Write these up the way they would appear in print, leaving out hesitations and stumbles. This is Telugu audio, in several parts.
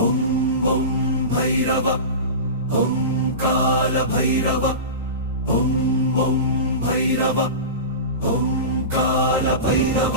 ఓం ఓం భైరవ ఓం కాల భైరవ ఓం ఓం భైరవ ఓం కాల భైరవ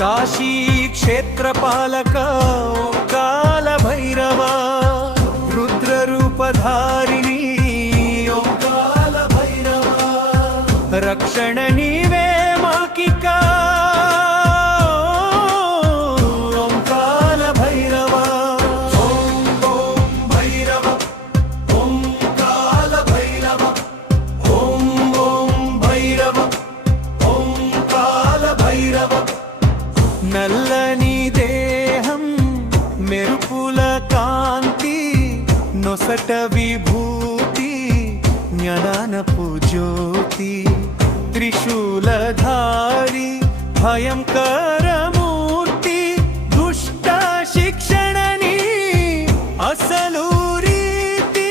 काशी क्षेत्रपालक ओंकाल भैरव रुद्ररूपधारिणी ओंकाल भैरव रक्षण नीवे माकिका ओंकाल भैरव ओं ओं भैरव ओंकाल भैरव ओं ओं भैरव ओंकाल भैरव నల్లని దేహం మెరుపుల కాంతి నొసట విభూతి జ్ఞానపు జ్యోతి త్రిశూలధారి భయంకరమూర్తి దుష్ట శిక్షణని అసలు రీతి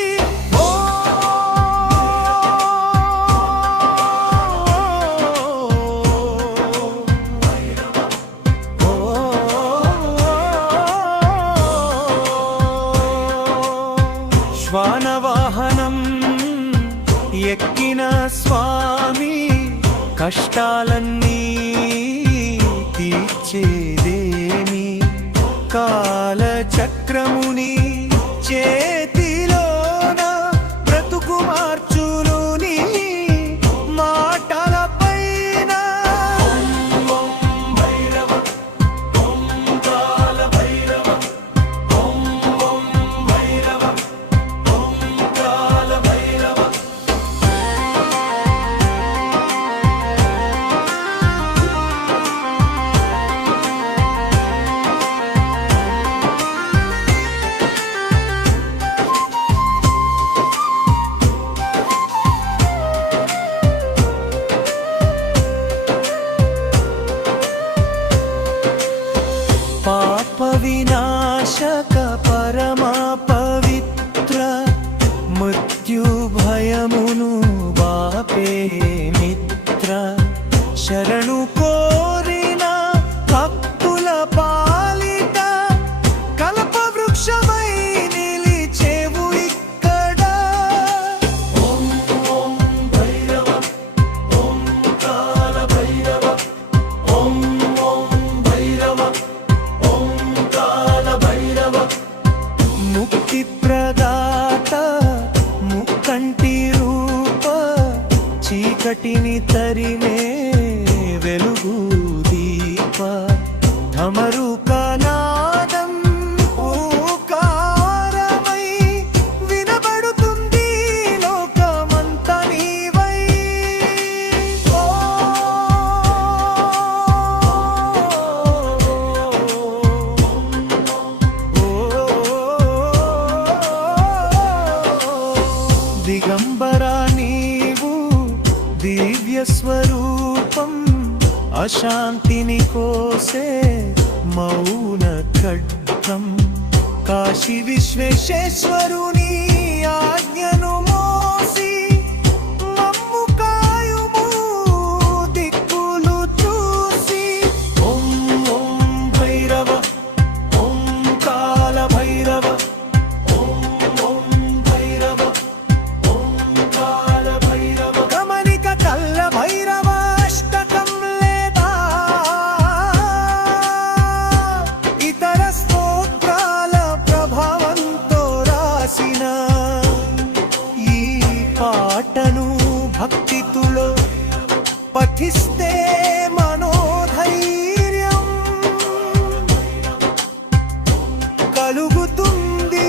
శ్వానవాహనం ఎక్కిన స్వామి కష్టాలన్నీ తీర్చేదేమి కాలచక్రముని చేతిలోన బ్రతుకు మార్చులుని మాటలపైన ఓం భైరవ ఓంకాల భైరవ ఓం ఓం భైరవ ఓంకాల భైరవ పాప వినాశక పరమా పవిత్ర మృత్యు భయమును బాపే మిత్ర శరణు కోరిన భక్తుల పాలిట కల్ప వృక్షమై నిలిచేవు ఇక్కడ ఓం ఓం భైరవ ఓంకాల భైరవ ఓం ఓం భైరవ ఓంకాల భైరవ ముక్తి ప్రదాత ముక్కంటి రూప చీకటిని తరిమే వెలుగు దీప ఢమరుకనాదం ఓంకారమై వినబడుతుంది లోకమంత నీవై దిగంబరా నీవు దివ్య స్వరూపం అశాంతిని కోసే మౌన ఖడ్గం కాశీ విశ్వేశ్వరుని ఆజ్ఞను మోసి మమ్ము కాయుము దిక్కులు చూసి ఓం ఓం భైరవ ఓంకాల భైరవ ఓం ఓం భైరవ ఓంకాల భైరవ గమనిక కల్ల భైరవ అష్టకం లేదా ఇతర స్తోత్రాల ప్రభావంతో రాసిన ఈ పాటను భక్తితులో పఠిస్తే మనోధైర్యం కలుగుతుంది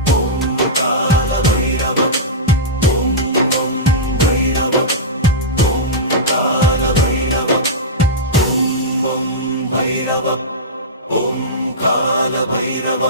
ఓంకాల భైరవ ఓం ఓం భైరవ ఓం కాల భైరవ